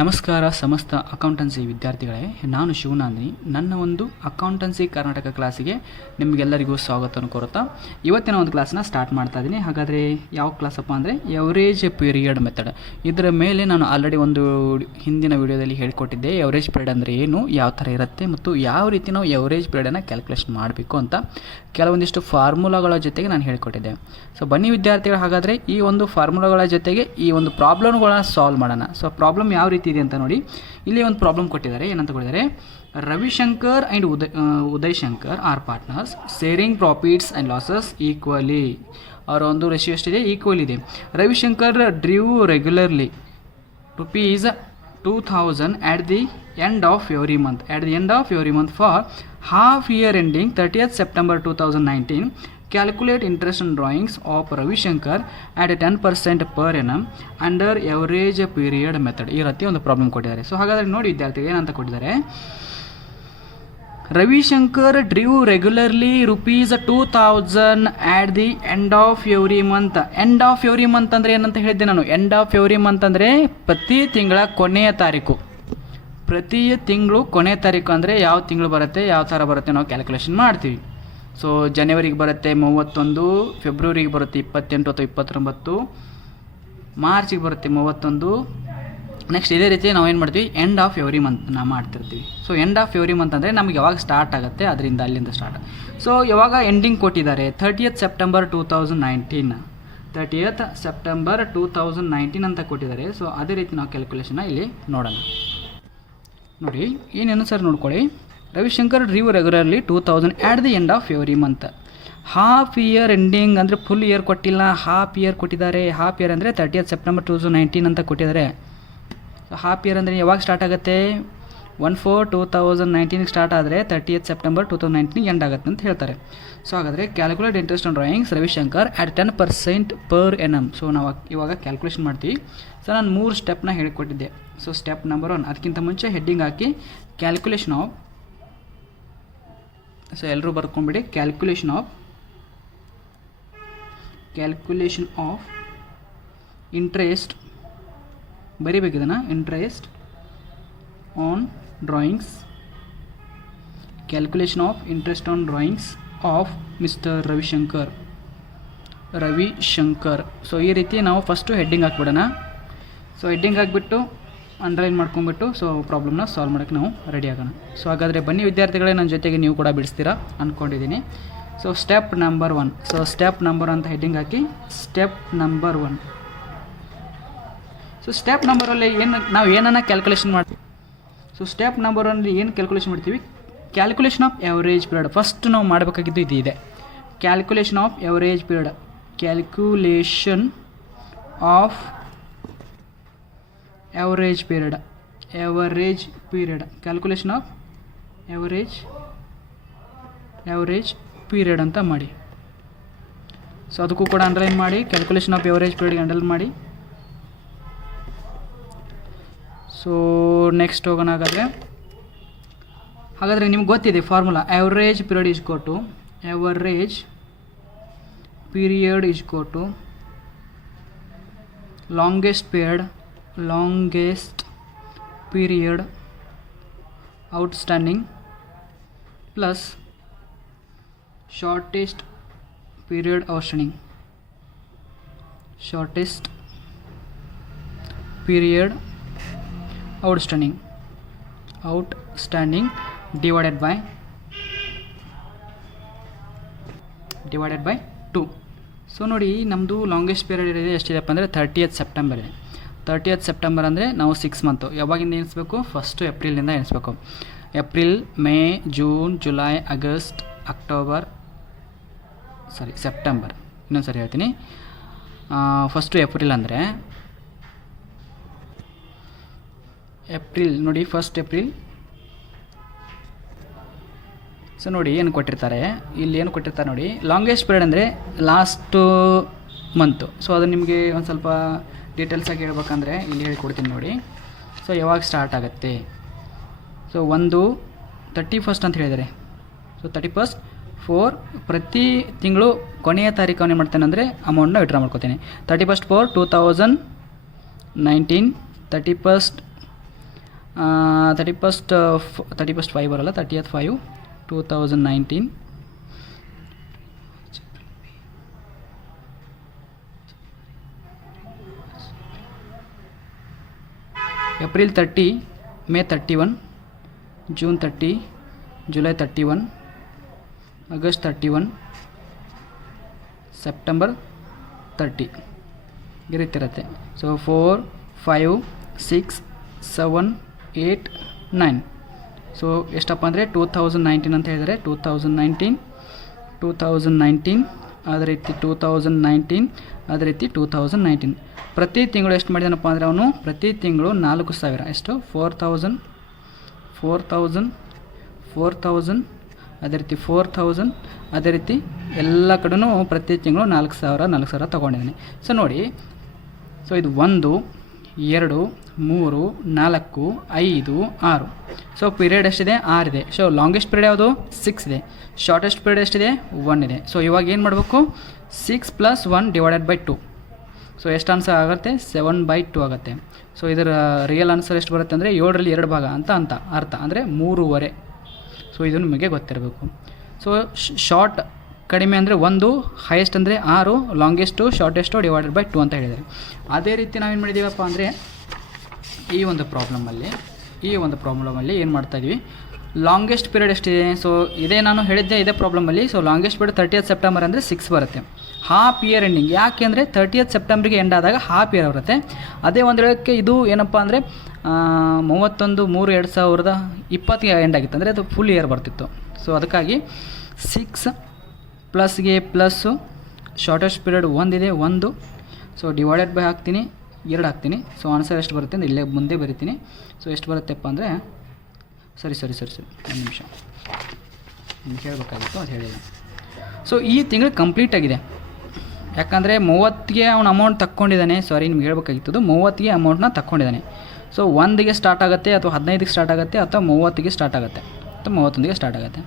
ನಮಸ್ಕಾರ ಸಮಸ್ತ ಅಕೌಂಟೆನ್ಸಿ ವಿದ್ಯಾರ್ಥಿಗಳೇ, ನಾನು ಶಿವನಂದಿನಿ. ನನ್ನ ಒಂದು ಅಕೌಂಟೆನ್ಸಿ ಕರ್ನಾಟಕ ಕ್ಲಾಸಿಗೆ ನಿಮಗೆಲ್ಲರಿಗೂ ಸ್ವಾಗತವನ್ನು ಕೋರುತ್ತಾ ಇವತ್ತಿನ ಒಂದು ಕ್ಲಾಸ್ನ ಸ್ಟಾರ್ಟ್ ಮಾಡ್ತಾ ಇದ್ದೀನಿ. ಹಾಗಾದರೆ ಯಾವ ಕ್ಲಾಸಪ್ಪ ಅಂದರೆ ಎವರೇಜ್ ಪೀರಿಯಡ್ ಮೆಥಡ್. ಇದರ ಮೇಲೆ ನಾನು ಆಲ್ರೆಡಿ ಒಂದು ಹಿಂದಿನ ವಿಡಿಯೋದಲ್ಲಿ ಹೇಳಿಕೊಟ್ಟಿದ್ದೆ. ಎವರೇಜ್ ಪೀರಿಯಡ್ ಅಂದರೆ ಏನು, ಯಾವ ಥರ ಇರುತ್ತೆ ಮತ್ತು ಯಾವ ರೀತಿ ನಾವು ಎವರೇಜ್ ಪೀರಿಯಡನ್ನು ಕ್ಯಾಲ್ಕುಲೇಷನ್ ಮಾಡಬೇಕು ಅಂತ ಕೆಲವೊಂದಿಷ್ಟು ಫಾರ್ಮುಲಾಗಳ ಜೊತೆಗೆ ನಾನು ಹೇಳಿಕೊಟ್ಟಿದ್ದೆ. ಸೊ ಬನ್ನಿ ವಿದ್ಯಾರ್ಥಿಗಳು, ಹಾಗಾದರೆ ಈ ಒಂದು ಫಾರ್ಮುಲಾಗಳ ಜೊತೆಗೆ ಈ ಒಂದು ಪ್ರಾಬ್ಲಮ್ಗಳನ್ನ ಸಾಲ್ವ್ ಮಾಡೋಣ. ಸೊ ಪ್ರಾಬ್ಲಮ್ ಯಾವ ರೀತಿ ಇದೆ ಅಂತ ನೋಡಿ. ಇಲ್ಲಿ ಒಂದು ಪ್ರಾಬ್ಲಮ್ ಕೊಟ್ಟಿದ್ದಾರೆ. ಏನಂತ ಕೊಟ್ಟಿದ್ದಾರೆ, Ravishankar and Uday Shankar are partners sharing profits and losses equally. ಅವರ ಒಂದು ರೇಷಿಯೋ ಎಷ್ಟಿದೆ, ಈಕ್ವಲ್ ಇದೆ. Ravishankar drew regularly ₹2000 at the end of every month for half year ending 30th September 2019. Calculate interest on drawings of Ravi Shankar at 10% per annum under average period method. ಈ ರೀತಿ ಒಂದು problem ಕೊಟ್ಟಿದ್ದಾರೆ. So ಹಾಗಾದರೆ ನೋಡಿ ವಿದ್ಯಾರ್ಥಿಗಳು ಏನಂತ ಕೊಟ್ಟಿದ್ದಾರೆ, Ravishankar drew regularly ₹2000 at the end of every month. End of every month ಅಂದರೆ ಏನಂತ ಹೇಳಿದ್ದೆ ನಾನು. ಎಂಡ್ ಆಫ್ ಎವ್ರಿ ಮಂತ್ ಅಂದರೆ ಪ್ರತಿ ತಿಂಗಳ ಕೊನೆಯ ತಾರೀಕು. ಪ್ರತಿ ತಿಂಗಳು ಕೊನೆಯ ತಾರೀಕು ಅಂದರೆ ಯಾವ ತಿಂಗಳು ಬರುತ್ತೆ, ಯಾವ ಥರ ಬರುತ್ತೆ ನಾವು ಕ್ಯಾಲ್ಕುಲೇಷನ್ ಮಾಡ್ತೀವಿ. ಸೊ ಜನವರಿಗೆ ಬರುತ್ತೆ 31, ಫೆಬ್ರವರಿಗೆ ಬರುತ್ತೆ 28 ಅಥವಾ 29, ಮಾರ್ಚಿಗೆ ಬರುತ್ತೆ 31. ನೆಕ್ಸ್ಟ್ ಇದೇ ರೀತಿ ನಾವು ಏನು ಮಾಡ್ತೀವಿ, ಎಂಡ್ ಆಫ್ ಎವ್ರಿ ಮಂತ್ ನಾವು ಮಾಡ್ತಿರ್ತೀವಿ. So end of every month ಅಂದರೆ ನಮಗೆ ಯಾವಾಗ ಸ್ಟಾರ್ಟ್ ಆಗುತ್ತೆ ಅದರಿಂದ ಅಲ್ಲಿಂದ ಸ್ಟಾರ್ಟ್. ಸೊ ಯಾವಾಗ ಎಂಡಿಂಗ್ ಕೊಟ್ಟಿದ್ದಾರೆ 30th September 2019, 30th September 2019 ಅಂತ ಕೊಟ್ಟಿದ್ದಾರೆ. ಸೊ ಅದೇ ರೀತಿ ನಾವು ಕ್ಯಾಲ್ಕುಲೇಷನ್ನ ಇಲ್ಲಿ ನೋಡೋಣ. ನೋಡಿ ಏನೇನು ಸರ್ ನೋಡ್ಕೊಳ್ಳಿ. Ravishankar drew regularly 2000 at the end of every month. Half year ending ಅಂದರೆ ಫುಲ್ ಇಯರ್ ಕೊಟ್ಟಿಲ್ಲ, ಹಾಫ್ ಇಯರ್ ಕೊಟ್ಟಿದ್ದಾರೆ. ಹಾಫ್ ಇಯರ್ ಅಂದರೆ 30th September 2019 ಅಂತ ಕೊಟ್ಟಿದ್ದಾರೆ. ಸೊ ಹಾಫ್ ಇಯರ್ ಅಂದರೆ ಯಾವಾಗ ಸ್ಟಾರ್ಟ್ ಆಗುತ್ತೆ, 1/4/2019 ಸ್ಟಾರ್ಟ್ ಆದರೆ 30th September 2019 ಎಂಡ್ ಆಗುತ್ತೆ ಅಂತ ಹೇಳ್ತಾರೆ. ಸೊ ಹಾಗಾದರೆ calculate interest on drawings Ravishankar at 10% per annum. So ನಾವು ಇವಾಗ ಕ್ಯಾಲ್ಕುಲೇಷನ್ ಮಾಡ್ತೀವಿ. ಸೊ ನಾನು 3 ಸ್ಟೆಪ್ನ ಹೇಳಿಕೊಟ್ಟಿದ್ದೆ. ಸೊ ಸ್ಟೆಪ್ ನಂಬರ್ 1, ಅದಕ್ಕಿಂತ ಮುಂಚೆ ಹೆಡ್ಡಿಂಗ್ ಹಾಕಿ ಕ್ಯಾಲ್ಕುಲೇಷನ್ ಆಫ್. ಸೊ ಎಲ್ಲರೂ ಬರ್ಕೊಂಬಿಡಿ. ಕ್ಯಾಲ್ಕುಲೇಷನ್ ಆಫ್ ಇಂಟ್ರೆಸ್ಟ್ ಬರೀಬೇಕಿದನ್ನು. Interest on drawings, calculation of interest on drawings of mister Ravishankar. So ಈ ರೀತಿ ನಾವು ಫಸ್ಟು ಹೆಡ್ಡಿಂಗ್ ಹಾಕ್ಬಿಡೋಣ. ಸೊ ಹೆಡ್ಡಿಂಗ್ ಹಾಕಿಬಿಟ್ಟು ಅಂಡರ್ಲೈನ್ ಮಾಡ್ಕೊಂಬಿಟ್ಟು ಸೊ ಪ್ರಾಬ್ಲಮ್ನ ಸಾಲ್ವ್ ಮಾಡೋಕ್ಕೆ ನಾವು ರೆಡಿ ಆಗೋಣ. ಸೊ ಹಾಗಾದರೆ ಬನ್ನಿ ವಿದ್ಯಾರ್ಥಿಗಳೇ, ನನ್ನ ಜೊತೆಗೆ ನೀವು ಕೂಡ ಬಿಡಿಸ್ತೀರಾ ಅಂದ್ಕೊಂಡಿದ್ದೀನಿ. So step number 1. So step number ಅಂತ ಹೆಡ್ಡಿಂಗ್ ಹಾಕಿ ಸ್ಟೆಪ್ ನಂಬರ್ 1. ಸೊ ಸ್ಟೆಪ್ ನಂಬರಲ್ಲಿ ನಾವು ಏನನ್ನ ಕ್ಯಾಲ್ಕುಲೇಷನ್ ಮಾಡ್ತೀವಿ. ಸೊ ಸ್ಟೆಪ್ ನಂಬರ್ 1 ಏನು ಕ್ಯಾಲ್ಕುಲೇಷನ್ ಮಾಡ್ತೀವಿ, calculation of average period. First ನಾವು ಮಾಡಬೇಕಾಗಿದ್ದು ಇದು ಇದೆ, calculation of average period. Calculation of average period. Calculation of average period ಅಂತ ಮಾಡಿ. ಸೊ ಅದಕ್ಕೂ ಕೂಡ ಅಂಡರ್ಲೈನ್ ಮಾಡಿ. ಕ್ಯಾಲ್ಕುಲೇಷನ್ ಆಫ್ ಎವರೇಜ್ ಪೀರಿಯಡ್ಗೆ ಅಂಡರ್ಲೈನ್ ಮಾಡಿ. ಸೊ ನೆಕ್ಸ್ಟ್ ಹೋಗೋಣ. ಹಾಗಾದರೆ ನಿಮ್ಗೆ ಗೊತ್ತಿದೆ formula. Average period is equal to longest period outstanding plus shortest period outstanding. divided by 2. So ನೋಡಿ ನಮ್ಮದು ಲಾಂಗೆಸ್ಟ್ ಪೀರಿಯಡ್ ಇದೆ ಎಷ್ಟಿದೆಪ್ಪ ಅಂದರೆ 30th ಸೆಪ್ಟೆಂಬರ್ ಇದೆ. 30th ಸೆಪ್ಟೆಂಬರ್ ಅಂದರೆ ನಾವು 6 ಮಂತು ಯಾವಾಗಿಂದ ಎಣಿಸ್ಬೇಕು, ಫಸ್ಟು ಏಪ್ರಿಲಿಂದ ಎಣಿಸ್ಬೇಕು. April, May, June, July, August, October, September. ಇನ್ನೊಂದು ಸರಿ ಹೇಳ್ತೀನಿ. ಫಸ್ಟು ಏಪ್ರಿಲ್ ಅಂದರೆ ಏಪ್ರಿಲ್ ನೋಡಿ, ಫಸ್ಟ್ ಏಪ್ರಿಲ್. ಸೊ ನೋಡಿ ಏನು ಕೊಟ್ಟಿರ್ತಾರೆ, ಇಲ್ಲಿ ಏನು ಕೊಟ್ಟಿರ್ತಾರೆ ನೋಡಿ, ಲಾಂಗೆಸ್ಟ್ ಪೀರಿಯಡ್ ಅಂದರೆ ಲಾಸ್ಟು ಮಂತು. ಸೊ ಅದು ನಿಮಗೆ ಒಂದು ಸ್ವಲ್ಪ ಡೀಟೇಲ್ಸಾಗಿ ಹೇಳ್ಬೇಕಂದ್ರೆ ಇಲ್ಲಿ ಹೇಳ್ಕೊಡ್ತೀನಿ ನೋಡಿ. ಸೊ ಯಾವಾಗ ಸ್ಟಾರ್ಟ್ ಆಗುತ್ತೆ, ಸೊ 31st ಅಂತ ಹೇಳಿದ್ದಾರೆ. ಸೊ 31st 4 ಪ್ರತಿ ತಿಂಗಳು ಕೊನೆಯ ತಾರೀಕು ಏನು ಮಾಡ್ತೇನೆ ಅಂದರೆ ಅಮೌಂಟ್ನ ವಿಡ್ರಾ ಮಾಡ್ಕೋತೀನಿ. 31st 4 2019, 31st 5 ಬರಲ್ಲ, 30th 5 2019, April 30, May 31, June 30, July 31, August 31, September 30 ಈ ರೀತಿ ಇರುತ್ತೆ. ಸೊ 4, 5, 6, 7, 8, 9. ಸೊ ಎಷ್ಟಪ್ಪ ಅಂದರೆ 2019 ಅಂತ ಹೇಳಿದರೆ 2019, ಅದೇ ರೀತಿ 2019, ಅದೇ ರೀತಿ 2019. ಪ್ರತಿ ತಿಂಗಳು ಎಷ್ಟು ಮಾಡಿದಾನಪ್ಪ ಅಂದರೆ ಅವನು ಪ್ರತಿ ತಿಂಗಳು 4,000 ಎಷ್ಟು 4,000 ಅದೇ ರೀತಿ 4,000 ಅದೇ ರೀತಿ ಎಲ್ಲ ಕಡೆನೂ ಪ್ರತಿ ತಿಂಗಳು 4,000 ತೊಗೊಂಡಿದ್ದಾನೆ. ಸೊ ನೋಡಿ, ಸೊ ಇದು 1, 2, 3, 4, 5, 6. ಸೊ ಪೀರಿಯಡ್ ಎಷ್ಟಿದೆ, 6 ಇದೆ. ಸೊ ಲಾಂಗೆಸ್ಟ್ ಪೀರಿಯಡ್ ಯಾವುದು, 6 ಇದೆ. ಶಾರ್ಟೆಸ್ಟ್ ಪೀರಿಯಡ್ ಎಷ್ಟಿದೆ, 1 ಇದೆ. ಸೊ ಇವಾಗ ಏನು ಮಾಡಬೇಕು, 6 + 1 / 2. ಸೊ ಎಷ್ಟು ಆನ್ಸರ್ ಆಗುತ್ತೆ, 7/2 ಆಗುತ್ತೆ. ಸೊ ಇದರ ರಿಯಲ್ ಆನ್ಸರ್ ಎಷ್ಟು ಬರುತ್ತೆ ಅಂದರೆ 7ರಲ್ಲಿ 2 ಭಾಗ ಅಂತ ಅರ್ಥ, ಅಂದರೆ 3.5. ಸೊ ಇದು ನಿಮಗೆ ಗೊತ್ತಿರಬೇಕು. ಸೊ ಶಾರ್ಟ್ ಕಡಿಮೆ ಅಂದರೆ 1, ಹೈಯೆಸ್ಟ್ ಅಂದರೆ 6, ಲಾಂಗೆಸ್ಟು ಶಾರ್ಟೆಸ್ಟು / 2 ಅಂತ ಹೇಳಿದ್ದಾರೆ. ಅದೇ ರೀತಿ ನಾವೇನು ಮಾಡಿದ್ದೀವಪ್ಪ ಅಂದರೆ ಈ ಒಂದು ಪ್ರಾಬ್ಲಮಲ್ಲಿ ಏನು ಮಾಡ್ತಾಯಿದ್ವಿ, ಲಾಂಗೆಸ್ಟ್ ಪೀರಿಯಡ್ ಎಷ್ಟಿದೆ. ಸೊ ಇದೇ ನಾನು ಹೇಳಿದ್ದೆ ಇದೇ ಪ್ರಾಬ್ಲಮಲ್ಲಿ. So longest period 30th September ಅಂದರೆ 6 ಬರುತ್ತೆ. ಹಾಫ್ ಇಯರ್ ಎಂಡಿಂಗ್, ಯಾಕೆ ಅಂದರೆ 30th ಸೆಪ್ಟೆಂಬರ್ಗೆ ಎಂಡ್ ಆದಾಗ ಹಾಫ್ ಇಯರ್ ಬರುತ್ತೆ. ಅದೇ ಒಂದು ಹೇಳೋಕ್ಕೆ ಇದು ಏನಪ್ಪ ಅಂದರೆ 31/3/2020ಗೆ ಎಂಡ್ ಆಗಿತ್ತು ಅಂದರೆ ಅದು ಫುಲ್ ಇಯರ್ ಬರ್ತಿತ್ತು. ಸೊ ಅದಕ್ಕಾಗಿ 6 ಪ್ಲಸ್ಗೆ ಪ್ಲಸ್ಸು ಶಾರ್ಟೆಸ್ಟ್ ಪೀರಿಯಡ್ 1 ಇದೆ 1. ಸೊ ಡಿವೈಡೆಡ್ ಬೈ ಹಾಕ್ತೀನಿ, 2 ಹಾಕ್ತೀನಿ. ಸೊ ಆನ್ಸರ್ ಎಷ್ಟು ಬರುತ್ತೆ ಅಂದರೆ ಇಲ್ಲೇ ಮುಂದೆ ಬರಿತೀನಿ. ಸೊ ಎಷ್ಟು ಬರುತ್ತೆಪ್ಪ ಅಂದರೆ ಸರಿ ಒಂದು ನಿಮಿಷ ನಿಮ್ಗೆ ಹೇಳಬೇಕಾಗಿತ್ತು, ಅದು ಹೇಳಿಲ್ಲ. ಸೊ ಈ ತಿಂಗಳು ಕಂಪ್ಲೀಟ್ ಆಗಿದೆ. ಯಾಕಂದರೆ 30ಗೆ ಅವನು ಅಮೌಂಟ್ ತಕ್ಕೊಂಡಿದ್ದಾನೆ. ನಿಮ್ಗೆ ಹೇಳ್ಬೇಕಾಗಿತ್ತು 30ಗೆ ಅಮೌಂಟ್ನ ತಕ್ಕೊಂಡಿದ್ದಾನೆ. ಸೊ 1ಗೆ ಸ್ಟಾರ್ಟ್ ಆಗುತ್ತೆ ಅಥವಾ 15ಗೆ ಸ್ಟಾರ್ಟ್ ಆಗುತ್ತೆ ಅಥವಾ 30ಗೆ ಸ್ಟಾರ್ಟ್ ಆಗುತ್ತೆ ಅಥವಾ 31ಗೆ ಸ್ಟಾರ್ಟ್ ಆಗುತ್ತೆ.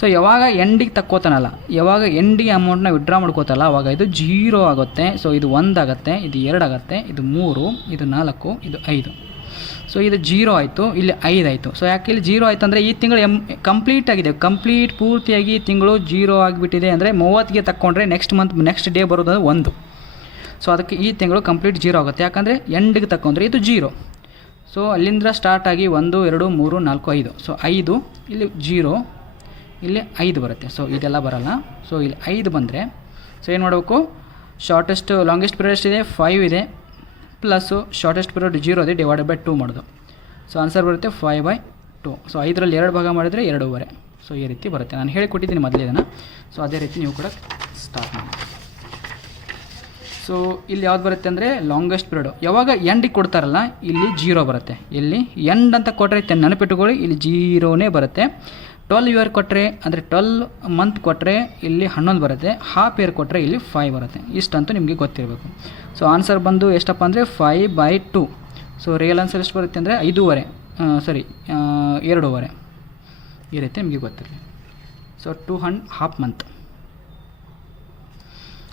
ಸೊ ಯಾವಾಗ ಎಂಡಿಗೆ ತಕ್ಕೋತಾನಲ್ಲ, ಯಾವಾಗ ಎಂಡಿಗೆ ಅಮೌಂಟ್ನ ವಿಡ್ರಾ ಮಾಡ್ಕೋತಲ್ಲ, ಅವಾಗ ಇದು 0 ಆಗುತ್ತೆ. ಸೊ ಇದು 1 ಆಗುತ್ತೆ, ಇದು 2 ಆಗುತ್ತೆ, ಇದು 3, ಇದು 4, ಇದು 5. ಸೊ ಇದು 0 ಆಯಿತು, ಇಲ್ಲಿ 5 ಆಯಿತು. ಸೊ ಯಾಕೆ ಇಲ್ಲಿ 0 ಆಯಿತು ಅಂದರೆ ಈ ತಿಂಗಳು ಕಂಪ್ಲೀಟ್ ಆಗಿದೆ, ಪೂರ್ತಿಯಾಗಿ ತಿಂಗಳು 0 ಆಗಿಬಿಟ್ಟಿದೆ. ಅಂದರೆ 30ಗೆ ತಕ್ಕೊಂಡ್ರೆ ನೆಕ್ಸ್ಟ್ ಡೇ ಬರೋದು 1. ಸೊ ಅದಕ್ಕೆ ಈ ತಿಂಗಳು ಕಂಪ್ಲೀಟ್ 0 ಆಗುತ್ತೆ. ಯಾಕಂದರೆ ಎಂಡಿಗೆ ತಕ್ಕೊಂಡ್ರೆ ಇದು 0. ಸೊ ಅಲ್ಲಿಂದ ಸ್ಟಾರ್ಟ್ ಆಗಿ 1, 2, 3, 4, 5. ಸೊ 5 ಇಲ್ಲಿ 0, ಇಲ್ಲಿ 5 ಬರುತ್ತೆ. ಸೊ ಇದೆಲ್ಲ ಬರೋಲ್ಲ. ಸೊ ಇಲ್ಲಿ 5 ಬಂದರೆ ಸೊ ಏನು ಮಾಡಬೇಕು, ಲಾಂಗೆಸ್ಟ್ ಪೀರಿಯಡ್ ಎಷ್ಟಿದೆ 5 ಇದೆ, ಪ್ಲಸ್ಸು ಶಾರ್ಟೆಸ್ಟ್ ಪೀರಿಯಡ್ 0 ಇದೆ, / 2 ಮಾಡೋದು. ಸೊ ಆನ್ಸರ್ ಬರುತ್ತೆ 5/2. ಸೊ 5ರಲ್ಲಿ 2 ಭಾಗ ಮಾಡಿದರೆ 2.5. ಸೊ ಈ ರೀತಿ ಬರುತ್ತೆ. ನಾನು ಹೇಳಿಕೊಟ್ಟಿದ್ದೀನಿ ಮೊದಲೇ ಇದನ್ನು. ಸೊ ಅದೇ ರೀತಿ ನೀವು ಕೂಡ ಸ್ಟಾರ್ಟ್ ಮಾಡಿ. ಸೊ ಇಲ್ಲಿ ಯಾವ್ದು ಬರುತ್ತೆ ಅಂದರೆ ಲಾಂಗೆಸ್ಟ್ ಪೀರಿಯಡು ಯಾವಾಗ ಎಂಡಿಗೆ ಕೊಡ್ತಾರಲ್ಲ, ಇಲ್ಲಿ 0 ಬರುತ್ತೆ. ಇಲ್ಲಿ ಎಂಡ್ ಅಂತ ಕೊಟ್ಟರೆ ನೆನಪಿಟ್ಟುಕೊಳ್ಳಿ, ಇಲ್ಲಿ 0ನೇ ಬರುತ್ತೆ. 12 ಇಯರ್ ಕೊಟ್ಟರೆ ಅಂದರೆ 12 ಮಂತ್ ಕೊಟ್ಟರೆ ಇಲ್ಲಿ 11 ಬರುತ್ತೆ. ಹಾಫ್ ಇಯರ್ ಕೊಟ್ಟರೆ ಇಲ್ಲಿ 5 ಬರುತ್ತೆ. ಇಷ್ಟಂತೂ ನಿಮಗೆ ಗೊತ್ತಿರಬೇಕು. ಸೊ ಆನ್ಸರ್ ಬಂದು ಎಷ್ಟಪ್ಪ ಅಂದರೆ 5/2. ಸೊ ರಿಯಲ್ ಆನ್ಸರ್ ಎಷ್ಟು ಬರುತ್ತೆ ಅಂದರೆ 2.5 ಈ ರೀತಿ ನಿಮಗೆ ಗೊತ್ತಿರಲಿ. So 2.5 month.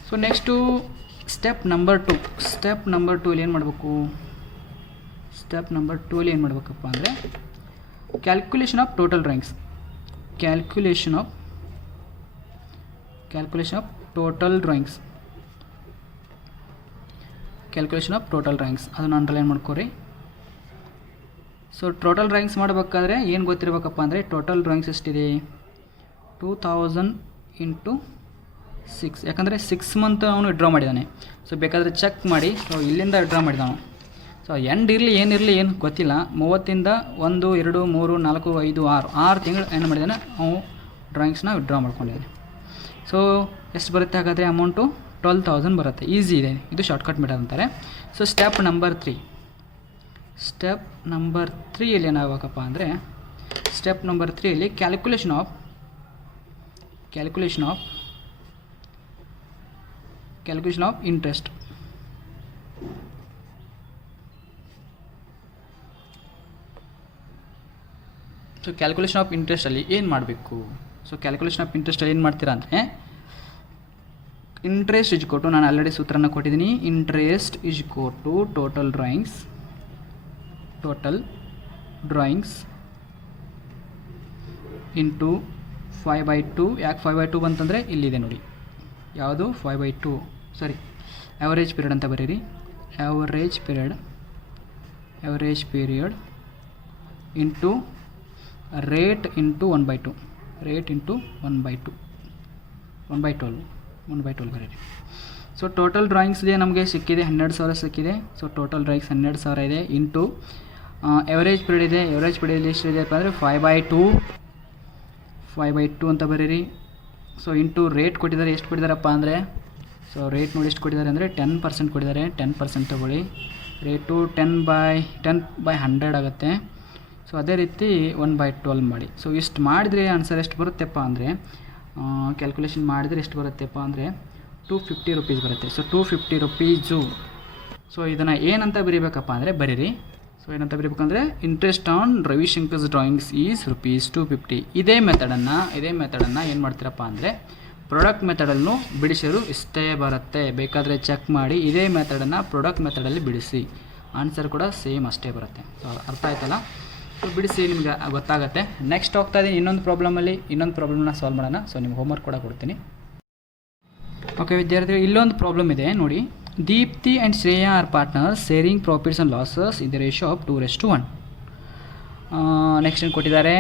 So next step number 2 ಇಲ್ಲಿ ಏನು ಮಾಡಬೇಕು, ಸ್ಟೆಪ್ ನಂಬರ್ 2 ಅಲ್ಲಿ ಏನು ಮಾಡಬೇಕಪ್ಪ ಅಂದರೆ calculation of total ranks. Calculation of total ranks ಅದನ್ನು ಅಂಡರ್ಲೈನ್ ಮಾಡ್ಕೋರಿ. ಸೊ ಟೋಟಲ್ ರ್ಯಾಂಕ್ಸ್ ಮಾಡಬೇಕಾದ್ರೆ ಏನು ಗೊತ್ತಿರಬೇಕಪ್ಪ ಅಂದರೆ ಟೋಟಲ್ ರ್ಯಾಂಕ್ಸ್ ಎಷ್ಟಿದೆ, 2000 × 6 ಯಾಕಂದರೆ 6 ಮಂತ್ ಅವನು ವಿಡ್ರಾ ಮಾಡಿದ್ದಾನೆ. ಸೊ ಬೇಕಾದರೆ ಚೆಕ್ ಮಾಡಿ. ಸೊ ಇಲ್ಲಿಂದ ವಿಡ್ರಾ ಮಾಡಿದವನು. ಸೊ ಎಂಡ್ ಇರಲಿ ಏನಿರಲಿ ಏನು ಗೊತ್ತಿಲ್ಲ, 30ಇಂದ 1 2 3 4 5 6 ತಿಂಗಳು ಏನು ಮಾಡಿದ್ದಾನೆ ಅವನು ಡ್ರಾಯಿಂಗ್ಸ್ನ ವಿಡ್ರಾ ಮಾಡ್ಕೊಂಡಿದ್ದಾನೆ. ಸೊ ಎಷ್ಟು ಬರುತ್ತೆ ಹಾಗಾದರೆ ಅಮೌಂಟು? 12,000 ಬರುತ್ತೆ. ಈಸಿ ಇದೆ, ಇದು ಶಾರ್ಟ್ಕಟ್ ಮೆಥಡ್ ಅಂತಾರೆ. ಸೊ ಸ್ಟೆಪ್ ನಂಬರ್ 3 ಏನಾಗಬೇಕಪ್ಪ ಅಂದರೆ, step number 3 calculation of interest. So calculation of ಇಂಟ್ರೆಸ್ಟಲ್ಲಿ ಏನು ಮಾಡಬೇಕು? ಸೊ ಕ್ಯಾಲ್ಕುಲೇಷನ್ ಆಫ್ ಇಂಟ್ರೆಸ್ಟಲ್ಲಿ ಏನು ಮಾಡ್ತೀರಾ ಅಂದರೆ, ಇಂಟ್ರೆಸ್ಟ್ ಇಸ್ ಕೊಟ್ಟು, ನಾನು ಆಲ್ರೆಡಿ ಸೂತ್ರನ ಕೊಟ್ಟಿದ್ದೀನಿ. ಇಂಟ್ರೆಸ್ಟ್ ಇಸ್ ಕೊಟ್ಟು ಟೋಟಲ್ ಡ್ರಾಯಿಂಗ್ಸ್ ಇಂಟು 5/2. ಯಾಕೆ 5/2 ಬಂತಂದರೆ ಇಲ್ಲಿದೆ ನೋಡಿ, ಯಾವುದು 5/2, ಸಾರಿ ಆ್ಯಾವರೇಜ್ ಪೀರಿಯಡ್ ಅಂತ ಬರೀರಿ. Average period into rate into 1/2. Rate into 1/12 ಬರೀರಿ. ಸೊ ಟೋಟಲ್ ಡ್ರಾಯಿಂಗ್ಸ್ಗೆ ನಮಗೆ ಸಿಕ್ಕಿದೆ 12,000 ಸಿಕ್ಕಿದೆ. ಸೊ ಟೋಟಲ್ ಡ್ರಾಯಿಂಗ್ಸ್ 12,000 ಇದೆ. ಇಂಟು ಎವರೇಜ್ ಪೀರಿಯಡ್ ಇದೆ. ಎವರೇಜ್ ಪೀರಿಯಡ್ ಎಷ್ಟಿದೆಪ್ಪ ಅಂದರೆ 5/2 ಅಂತ ಬರೀರಿ. ಸೊ ಇಂಟು ರೇಟ್ ಕೊಟ್ಟಿದ್ದಾರೆ. ಎಷ್ಟು ಕೊಟ್ಟಿದ್ದಾರಪ್ಪ ಅಂದರೆ, ಸೊ ರೇಟ್ ನೋಡಿ ಎಷ್ಟು ಕೊಟ್ಟಿದ್ದಾರೆ ಅಂದರೆ 10% ಕೊಟ್ಟಿದ್ದಾರೆ. 10% ತೊಗೊಳ್ಳಿ. ರೇಟು 10/100 ಆಗುತ್ತೆ. ಸೊ ಅದೇ ರೀತಿ 1/12 ಮಾಡಿ. ಸೊ ಇಷ್ಟು ಮಾಡಿದರೆ ಆನ್ಸರ್ ಎಷ್ಟು ಬರುತ್ತೆಪ್ಪ ಅಂದರೆ, ಕ್ಯಾಲ್ಕುಲೇಷನ್ ಮಾಡಿದರೆ ಎಷ್ಟು ಬರುತ್ತೆಪ್ಪ ಅಂದರೆ 250 ರುಪೀಸ್ ಬರುತ್ತೆ. So 250 rupees. ಸೊ ಇದನ್ನು ಏನಂತ ಬರೀಬೇಕಪ್ಪ ಅಂದರೆ ಬರೀರಿ. ಸೊ ಏನಂತ ಬರೀಬೇಕಂದ್ರೆ, interest on Ravishankar's drawings is ₹250. ಇದೇ ಮೆಥಡನ್ನು ಏನು ಮಾಡ್ತೀರಪ್ಪ ಅಂದರೆ, ಪ್ರಾಡಕ್ಟ್ ಮೆಥಡನ್ನು ಬಿಡಿಸಲು ಇಷ್ಟೇ ಬರುತ್ತೆ. ಬೇಕಾದರೆ ಚೆಕ್ ಮಾಡಿ. ಇದೇ ಮೆಥಡನ್ನು ಪ್ರಾಡಕ್ಟ್ ಮೆಥಡಲ್ಲಿ ಬಿಡಿಸಿ, ಆನ್ಸರ್ ಕೂಡ ಸೇಮ್ ಅಷ್ಟೇ ಬರುತ್ತೆ. ಸೊ ಅರ್ಥ ಆಯ್ತಲ್ಲ? ಸೊ ಬಿಡಿಸಿ, ನಿಮ್ಗೆ ಗೊತ್ತಾಗುತ್ತೆ. ನೆಕ್ಸ್ಟ್ ಹೋಗ್ತಾ ಇದ್ದೀನಿ ಇನ್ನೊಂದು ಪ್ರಾಬ್ಲಮ್ನ ಸಾಲ್ವ್ ಮಾಡೋಣ. ಸೊ ನಿಮ್ಗೆ ಹೋಮ್ವರ್ಕ್ ಕೂಡ ಕೊಡ್ತೀನಿ. ಓಕೆ ವಿದ್ಯಾರ್ಥಿಗಳು, ಇಲ್ಲೊಂದು ಪ್ರಾಬ್ಲಮ್ ಇದೆ ನೋಡಿ. Deepti and Shreya are partners sharing profits and losses in the ratio of 2:1. Next ಏನು ಕೊಟ್ಟಿದ್ದಾರೆ,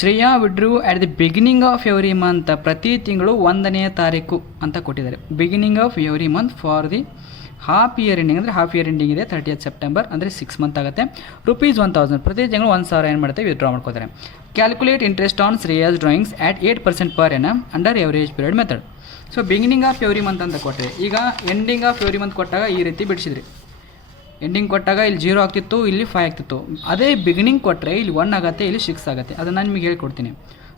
Shreya withdrew at the beginning of every month, ಪ್ರತಿ ತಿಂಗಳು 1ನೇ ತಾರೀಕು ಅಂತ ಕೊಟ್ಟಿದ್ದಾರೆ. Beginning of every month for the half year ending, ಅಂದರೆ ಹಾಫ್ ಇಯರ್ ಎಂಡಿಂಗ್ ಇದೆ 30th ಸೆಪ್ಟೆಂಬರ್, ಅಂದರೆ 6 ಮಂತ್ ಆಗುತ್ತೆ. ₹1,000 ಪ್ರತಿ ತಿಂಗಳು 1,000 ಏನು ಮಾಡ್ತಾರೆ ವಿಡ್ರಾ ಮಾಡ್ಕೋತಾರೆ. Calculate interest on Shreyas drawings at 8% per annum under average period method. So beginning of every month ಅಂತ ಕೊಟ್ಟರೆ, ಈಗ ಎಂಡಿಂಗ್ ಆಫ್ ಎವ್ರಿ ಮಂತ್ ಕೊಟ್ಟಾಗ ಈ ರೀತಿ ಬಿಡಿಸಿದ್ರಿ. ಎಂಡಿಂಗ್ ಕೊಟ್ಟಾಗ ಇಲ್ಲಿ 0 ಆಗ್ತಿತ್ತು, ಇಲ್ಲಿ 5 ಆಗ್ತಿತ್ತು. ಅದೇ ಬಿಗಿನಿಂಗ್ ಕೊಟ್ಟರೆ ಇಲ್ಲಿ 1 ಆಗುತ್ತೆ, ಇಲ್ಲಿ 6 ಆಗುತ್ತೆ. ಅದನ್ನು ನಾನು ನಿಮಗೆ ಹೇಳ್ಕೊಡ್ತೀನಿ.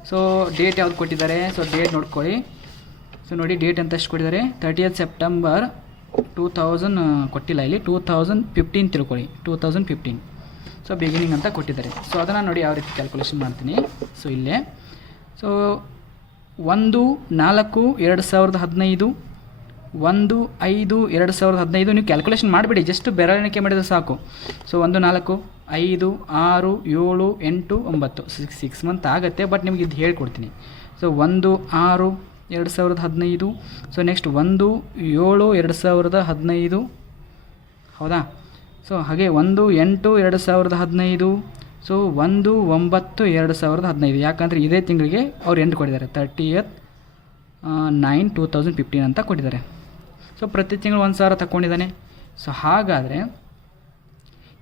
ಸೊ ಡೇಟ್ ಯಾವ್ದು ಕೊಟ್ಟಿದ್ದಾರೆ, ಸೊ ಡೇಟ್ ನೋಡ್ಕೊಳ್ಳಿ. ಸೊ ನೋಡಿ ಡೇಟ್ ಅಂತ ಎಷ್ಟು ಕೊಟ್ಟಿದ್ದಾರೆ, 30th ಸೆಪ್ಟೆಂಬರ್ 2000 ಕೊಟ್ಟಿಲ್ಲ, ಇಲ್ಲಿ 2015 ತಿಳ್ಕೊಳ್ಳಿ, 2015. ಸೊ ಬಿಗಿನಿಂಗ್ ಅಂತ ಕೊಟ್ಟಿದ್ದಾರೆ. ಸೊ ಅದನ್ನು ನೋಡಿ ಯಾವ ರೀತಿ ಕ್ಯಾಲ್ಕುಲೇಷನ್ ಮಾಡ್ತೀನಿ. ಸೊ ಇಲ್ಲೇ ಸೊ 1/4/2015, 1/5/2015 ನೀವು ಕ್ಯಾಲ್ಕುಲೇಷನ್ ಮಾಡಿಬಿಡಿ, ಜಸ್ಟ್ ಬೆರಳೆಣಿಕೆ ಮಾಡಿದರೆ ಸಾಕು. ಸೊ 1 4 5 6 7 8 9 6 ಮಂತ್ ಆಗುತ್ತೆ. ಬಟ್ ನಿಮಗೆ ಇದು ಹೇಳ್ಕೊಡ್ತೀನಿ. ಸೊ 1/6/2015. ಸೊ ನೆಕ್ಸ್ಟ್ 1/7/2015, ಹೌದಾ? ಸೊ ಹಾಗೆ 1/8/2015. ಸೊ 1/9/2015. ಯಾಕಂದರೆ ಇದೇ ತಿಂಗಳಿಗೆ ಅವ್ರು 8 ಕೊಟ್ಟಿದ್ದಾರೆ, 30/9/2015 ಅಂತ ಕೊಟ್ಟಿದ್ದಾರೆ. ಸೊ ಪ್ರತಿ ತಿಂಗಳು 1,000 ತಗೊಂಡಿದ್ದಾನೆ. ಸೊ ಹಾಗಾದರೆ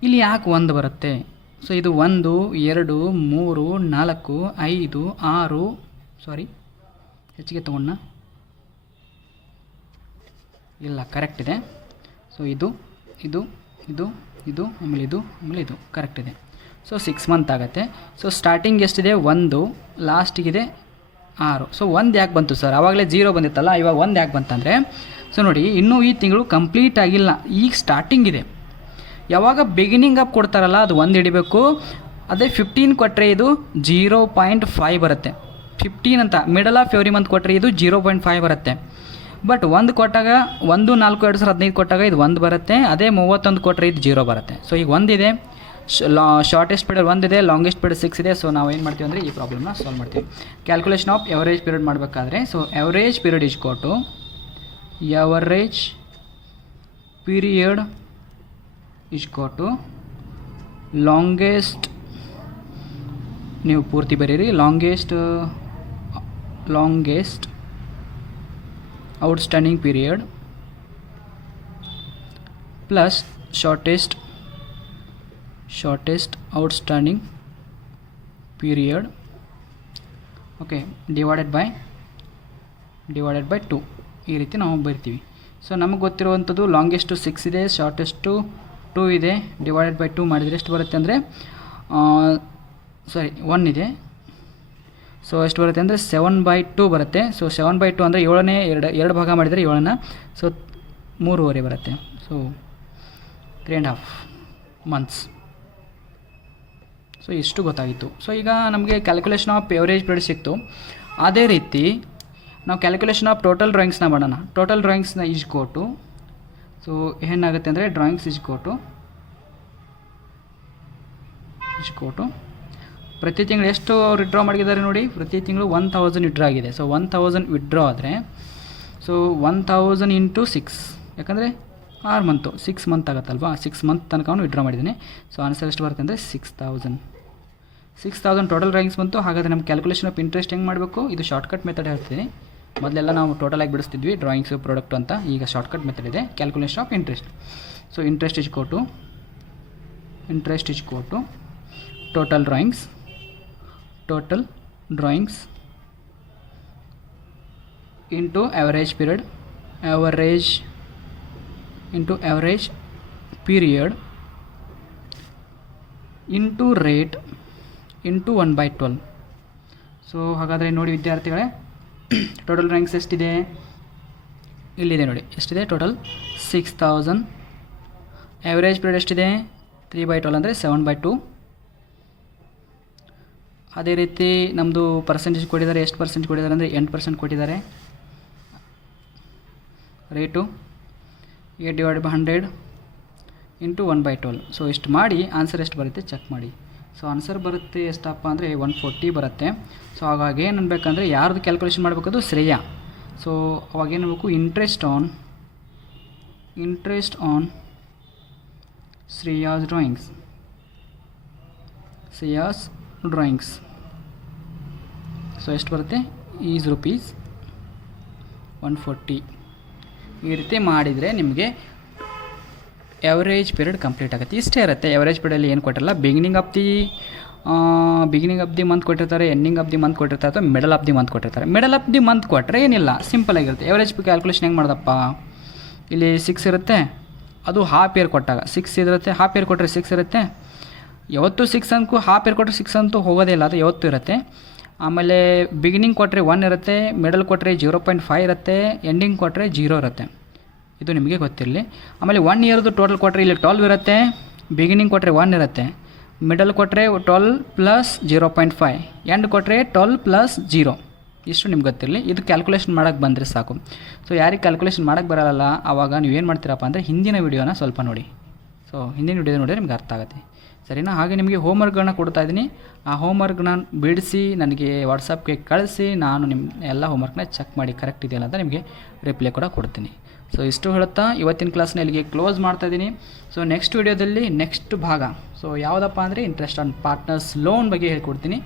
ಇಲ್ಲಿ ಯಾಕೆ 1 ಬರುತ್ತೆ? ಸೊ ಇದು 1 2 3 4 5 6, ಸಾರಿ ಹೆಚ್ಚಿಗೆ ತೊಗೊಂಡ ಇಲ್ಲ, ಕರೆಕ್ಟ್ ಇದೆ. ಸೊ ಇದು ಆಮೇಲೆ ಇದು ಕರೆಕ್ಟ್ ಇದೆ. ಸೊ 6 ಮಂತ್ ಆಗುತ್ತೆ. ಸೊ ಸ್ಟಾರ್ಟಿಂಗ್ ಎಷ್ಟಿದೆ 1, ಲಾಸ್ಟಿಗಿದೆ 6. ಸೊ 1 ಯಾಕೆ ಬಂತು ಸರ್? ಆವಾಗಲೇ 0 ಬಂದಿತ್ತಲ್ಲ, ಇವಾಗ 1 ಯಾಕೆ ಬಂತಂದರೆ, ಸೊ ನೋಡಿ ಇನ್ನೂ ಈ ತಿಂಗಳು ಕಂಪ್ಲೀಟ್ ಆಗಿಲ್ಲ, ಈಗ ಸ್ಟಾರ್ಟಿಂಗ್ ಇದೆ. ಯಾವಾಗ ಬಿಗಿನಿಂಗ್ ಅಪ್ ಕೊಡ್ತಾರಲ್ಲ ಅದು 1 ಹಿಡಿಬೇಕು. ಅದೇ 15 ಕೊಟ್ಟರೆ ಇದು 0.5 ಬರುತ್ತೆ. 15 ಅಂತ ಮಿಡಲ್ ಆಫ್ ಎವ್ರಿ ಮಂತ್ ಕೊಟ್ಟರೆ ಇದು 0.5 ಬರುತ್ತೆ. ಬಟ್ 1 ಕೊಟ್ಟಾಗ 1/4/2015 ಕೊಟ್ಟಾಗ ಇದು 1 ಬರುತ್ತೆ. ಅದೇ 31 ಕೊಟ್ಟರೆ ಇದು 0 ಬರುತ್ತೆ. ಸೊ ಈಗ 1 ಇದೆ, ಶಾರ್ಟೆಸ್ಟ್ ಪೀರಿಯಡ್ 1 ಇದೆ, ಲಾಂಗೆಸ್ಟ್ ಪೀರಿಯಡ್ 6 ಇದೆ. ಸೊ ನಾವು ಏನು ಮಾಡ್ತೀವಿ ಅಂದರೆ ಈ ಪ್ರಾಬ್ಲಮ್ನ ಸಾಲ್ವ್ ಮಾಡ್ತೀವಿ. ಕ್ಯಾಲ್ಕುಲೇಷನ್ ಆಫ್ ಎವರೇಜ್ ಪೀರಿಯಡ್ ಮಾಡಬೇಕಾದ್ರೆ, ಸೊ ಎವರೇಜ್ ಪೀರಿಯಡ್ ಇಸ್ ಕೊಟ್ಟು ಎವರೇಜ್ ಪೀರಿಯಡ್ ಇಸ್ ಕೊಟ್ಟು ಲಾಂಗೆಸ್ಟ್, ನೀವು ಪೂರ್ತಿ ಬರೀರಿ, longest outstanding period plus shortest outstanding period, okay, divided by 2 ಈ ರೀತಿ ನಾವು ಬರ್ತೀವಿ. ಸೊ ನಮಗೆ ಗೊತ್ತಿರುವಂಥದ್ದು ಲಾಂಗೆಸ್ಟು 6 ಇದೆ, ಶಾರ್ಟೆಸ್ಟು 2 ಇದೆ. ಡಿವೈಡೆಡ್ ಬೈ 2 ಮಾಡಿದರೆ ಎಷ್ಟು ಬರುತ್ತೆ ಅಂದರೆ 1 ಇದೆ. ಸೊ ಎಷ್ಟು ಬರುತ್ತೆ ಅಂದರೆ 7/2 ಬರುತ್ತೆ. ಸೊ 7/2 ಅಂದರೆ 7ನೇ ಎರಡು ಭಾಗ ಮಾಡಿದರೆ 7ನ, ಸೊ 3.5 ಬರುತ್ತೆ. So 3.5 months. ಸೊ ಇಷ್ಟು ಗೊತ್ತಾಗಿತ್ತು. ಸೊ ಈಗ ನಮಗೆ ಕ್ಯಾಲ್ಕುಲೇಷನ್ ಆಫ್ ಎವರೇಜ್ ಪೀರಿಯಡ್ ಸಿಕ್ತು. ಅದೇ ರೀತಿ ನಾವು ಕ್ಯಾಲ್ಕುಲೇಷನ್ ಆಫ್ ಟೋಟಲ್ ಡ್ರಾಯಿಂಗ್ಸ್ನ ಮಾಡೋಣ. ಟೋಟಲ್ ಡ್ರಾಯಿಂಗ್ಸ್ನ ಈಜ್ ಕೋಟು. ಸೊ ಏನಾಗುತ್ತೆ ಅಂದರೆ ಡ್ರಾಯಿಂಗ್ಸ್ ಈಜ್ ಕೋಟು ಪ್ರತಿ ತಿಂಗಳು ಎಷ್ಟು ಅವ್ರು ವಿಡ್ರಾ ಮಾಡಿದ್ದಾರೆ ನೋಡಿ, ಪ್ರತಿ ತಿಂಗಳು 1000 ವಿಡ್ರಾ ಆಗಿದೆ. ಸೊ 1000 ವಿಡ್ರಾ ಆದರೆ ಸೊ 1000 ಇಂಟು 6, ಯಾಕಂದರೆ 6 ಮಂತು 6 ಮಂತ್ ಆಗುತ್ತಲ್ವಾ, 6 ಮಂತ್ ತನಕ ಅವನು ವಿಡ್ರಾ ಮಾಡಿದ್ದೀನಿ. ಸೊ ಆನ್ಸರ್ ಎಷ್ಟು ಬರುತ್ತೆ ಅಂದರೆ 6000 ಟೋಟಲ್ ಡ್ರಾಯಿಂಗ್ಸ್ ಬಂತು. ಹಾಗಾದರೆ ನಮ್ಮ ಕ್ಯಾಲ್ಕುಲೇಷನ್ ಆಫ್ ಇಂಟ್ರೆಸ್ಟ್ ಹೆಂಗೆ ಮಾಡಬೇಕು, ಇದು ಶಾರ್ಟ್ಕಟ್ ಮೆಥಡ್ ಹೇಳ್ತೀನಿ. ಮೊದಲೆಲ್ಲ ನಾವು ಟೋಟಲಾಗಿ ಬಿಡಿಸ್ತಿದ್ವಿ ಡ್ರಾಯಿಂಗ್ಸು ಪ್ರಾಡಕ್ಟು ಅಂತ, ಈಗ ಶಾರ್ಟ್ಕಟ್ ಮೆಥಡ್ ಇದೆ calculation of interest. So interest is ಕೋಟು total drawings into average period into rate into 1/12. So ಹಾಗಾದರೆ ನೋಡಿ ವಿದ್ಯಾರ್ಥಿಗಳೇ, ಟೋಟಲ್ ಡ್ರಾಯಿಂಗ್ಸ್ ಎಷ್ಟಿದೆ, ಇಲ್ಲಿದೆ ನೋಡಿ ಎಷ್ಟಿದೆ ಟೋಟಲ್ 6000. ಆ್ಯಾವ್ರೇಜ್ ಪೀರಿಯಡ್ ಎಷ್ಟಿದೆ 3/12 ಅಂದರೆ 7/2. ಅದೇ ರೀತಿ ನಮ್ಮದು ಪರ್ಸೆಂಟೇಜ್ ಕೊಟ್ಟಿದ್ದಾರೆ, ಎಷ್ಟು ಪರ್ಸೆಂಟ್ ಕೊಟ್ಟಿದ್ದಾರೆ ಅಂದರೆ 8% ಕೊಟ್ಟಿದ್ದಾರೆ. Rate 8/100 into 1/12. ಸೊ ಇಷ್ಟು ಮಾಡಿ ಆನ್ಸರ್ ಎಷ್ಟು ಬರುತ್ತೆ ಚೆಕ್ ಮಾಡಿ. ಸೊ ಆನ್ಸರ್ ಬರುತ್ತೆ ಎಷ್ಟಪ್ಪ ಅಂದರೆ 140 ಬರುತ್ತೆ. ಸೊ ಹಾಗಾಗಿ ಏನು ಅನ್ಬೇಕಂದ್ರೆ ಯಾರ್ದು ಕ್ಯಾಲ್ಕುಲೇಷನ್ ಮಾಡಬೇಕದು ಶ್ರೇಯ. ಸೊ ಅವಾಗೇನು ಬೇಕು, interest on Shreyas drawings. So ಎಷ್ಟು ಬರುತ್ತೆ, ಈಸ್ ರೂಪೀಸ್ 140. ಈ ರೀತಿ ಮಾಡಿದರೆ ನಿಮಗೆ ಎವರೇಜ್ ಪೀರಿಯಡ್ ಕಂಪ್ಲೀಟ್ ಆಗುತ್ತೆ. ಇಷ್ಟೇ ಇರುತ್ತೆ. ಎವರೇಜ್ ಪೀರಿಯಡಲ್ಲಿ ಏನು ಕೊಟ್ಟಿರಲ್ಲ, ಬಿಗಿನಿಂಗ್ ಆಫ್ ದಿ ಮಂತ್ ಕೊಟ್ಟಿರ್ತಾರೆ, ಎಂಡಿಂಗ್ ಆಫ್ ದಿ ಮಂತ್ ಕೊಟ್ಟಿರ್ತಾರೆ, ಅಥವಾ ಮಿಡಲ್ ಆಫ್ ದಿ ಮಂತ್ ಕೊಟ್ಟಿರ್ತಾರೆ. ಮಿಡಲ್ ಆಫ್ ದಿ ಮಂತ್ ಕೊಟ್ಟರೆ ಏನಿಲ್ಲ, ಸಿಂಪಲ್ ಆಗಿರುತ್ತೆ. ಎವರೇಜ್ ಕ್ಯಾಲ್ಕುಲೇಷನ್ ಹೆಂಗೆ ಮಾಡೋದಪ್ಪ, ಇಲ್ಲಿ 6 ಇರುತ್ತೆ, ಅದು ಹಾಫ್ ಇಯರ್ ಕೊಟ್ಟಾಗ 6 ಇರುತ್ತೆ, ಹಾಫ್ ಇಯರ್ ಕೊಟ್ಟರೆ 6 ಇರುತ್ತೆ. ಯಾವತ್ತು 6 ಅಂಕು ಹಾಫ್ ಇಯರ್ ಕೊಟ್ಟರೆ 6 ಅಂತೂ ಹೋಗೋದೇ ಇಲ್ಲ, ಅದು ಯಾವತ್ತೂ ಇರುತ್ತೆ. ಆಮೇಲೆ ಬಿಗಿನಿಂಗ್ ಕೊಟ್ಟರೆ 1 ಇರುತ್ತೆ, ಮಿಡಲ್ ಕೊಟ್ಟರೆ 0.5 ಇರುತ್ತೆ, ಎಂಡಿಂಗ್ ಕೊಟ್ಟರೆ 0 ಇರುತ್ತೆ. ಇದು ನಿಮಗೆ ಗೊತ್ತಿರಲಿ. ಆಮೇಲೆ 1 ಇಯರ್ದು ಟೋಟಲ್ ಕೊಟ್ಟರೆ ಇಲ್ಲಿ 12 ಇರುತ್ತೆ, ಬಿಗಿನಿಂಗ್ ಕೊಟ್ಟರೆ 1 ಇರುತ್ತೆ, ಮಿಡಲ್ ಕೊಟ್ಟರೆ 12 ಪ್ಲಸ್ 0.5, ಎಂಡ್ ಕೊಟ್ಟರೆ 12 ಪ್ಲಸ್ 0. ಇಷ್ಟು ನಿಮ್ಗೆ ಗೊತ್ತಿರಲಿ. ಇದು ಕ್ಯಾಲ್ಕುಲೇಷನ್ ಮಾಡೋಕ್ಕೆ ಬಂದರೆ ಸಾಕು. ಸೊ ಯಾರಿಗೆ ಕ್ಯಾಲ್ಕುಲೇಷನ್ ಮಾಡೋಕ್ಕೆ ಬರಲ್ಲ ಆವಾಗ ನೀವು ಏನು ಮಾಡ್ತೀರಪ್ಪ ಅಂದರೆ ಹಿಂದಿನ ವೀಡಿಯೋನ ಸ್ವಲ್ಪ ನೋಡಿ. ಸೊ ಹಿಂದಿನ ವೀಡಿಯೋ ನೋಡಿದ್ರೆ ನಿಮ್ಗೆ ಅರ್ಥ ಆಗುತ್ತೆ, ಸರಿನಾ? ಹಾಗೆ ನಿಮಗೆ ಹೋಮ್ವರ್ಕ್ಗಳನ್ನ ಕೊಡ್ತಾ ಇದ್ದೀನಿ. ಆ ಹೋಮ್ವರ್ಕ್ನ ಬಿಡಿಸಿ ನನಗೆ ವಾಟ್ಸಪ್ಗೆ ಕಳಿಸಿ, ನಾನು ನಿಮ್ಮ ಎಲ್ಲ ಹೋಮ್ವರ್ಕ್ನ ಚೆಕ್ ಮಾಡಿ ಕರೆಕ್ಟ್ ಇದೆಯಲ್ಲ ಅಂತ ನಿಮಗೆ ರಿಪ್ಲೈ ಕೂಡ ಕೊಡ್ತೀನಿ. ಸೊ ಇಷ್ಟು ಹೇಳುತ್ತಾ ಇವತ್ತಿನ ಕ್ಲಾಸ್ನ ಇಲ್ಲಿಗೆ ಕ್ಲೋಸ್ ಮಾಡ್ತಾಯಿದ್ದೀನಿ. ಸೊ ನೆಕ್ಸ್ಟ್ ವೀಡಿಯೋದಲ್ಲಿ ನೆಕ್ಸ್ಟ್ ಭಾಗ ಸೊ ಯಾವುದಪ್ಪ ಅಂದರೆ ಇಂಟ್ರೆಸ್ಟ್ ಆನ್ ಪಾರ್ಟ್ನರ್ಸ್ ಲೋನ್ ಬಗ್ಗೆ ಹೇಳ್ಕೊಡ್ತೀನಿ.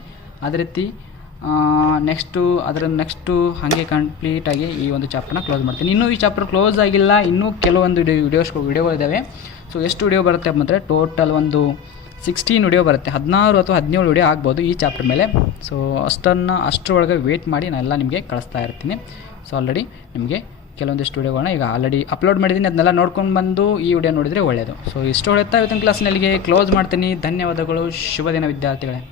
ಅದೇ ರೀತಿ ನೆಕ್ಸ್ಟು ಹಾಗೆ ಕಂಪ್ಲೀಟಾಗಿ ಈ ಒಂದು ಚಾಪ್ಟರ್ನ ಕ್ಲೋಸ್ ಮಾಡ್ತೀನಿ. ಇನ್ನೂ ಈ ಚಾಪ್ಟರ್ ಕ್ಲೋಸ್ ಆಗಿಲ್ಲ, ಇನ್ನೂ ಕೆಲವೊಂದು ವಿಡಿಯೋಗಳಿದ್ದಾವೆ. ಸೊ ಎಷ್ಟು ವಿಡಿಯೋ ಬರುತ್ತೆ ಅಂದರೆ ಟೋಟಲ್ ಒಂದು 16 ವಿಡಿಯೋ ಬರುತ್ತೆ, 16 ಅಥವಾ 17 ವಿಡಿಯೋ ಆಗ್ಬೋದು ಈ ಚಾಪ್ಟರ್ ಮೇಲೆ. ಸೊ ಅಷ್ಟರೊಳಗೆ ವೇಟ್ ಮಾಡಿ ನಾನೆಲ್ಲ ನಿಮಗೆ ಕಳಿಸ್ತಾ ಇರ್ತೀನಿ. ಸೊ ಆಲ್ರೆಡಿ ನಿಮಗೆ ಕೆಲವೊಂದಿಷ್ಟು ವಿಡಿಯೋಗಳನ್ನ ಈಗ ಆಲ್ರೆಡಿ ಅಪ್ಲೋಡ್ ಮಾಡಿದ್ದೀನಿ, ಅದನ್ನೆಲ್ಲ ನೋಡ್ಕೊಂಡು ಬಂದು ಈ ವಿಡಿಯೋ ನೋಡಿದರೆ ಒಳ್ಳೆಯದು. ಸೊ ಇಷ್ಟು ಹೇಳುತ್ತಾ ಇವತ್ತಿನ ಕ್ಲಾಸ್ನಲ್ಲಿಗೆ ಕ್ಲೋಸ್ ಮಾಡ್ತೀನಿ. ಧನ್ಯವಾದಗಳು. ಶುಭ ದಿನ ವಿದ್ಯಾರ್ಥಿಗಳೇ.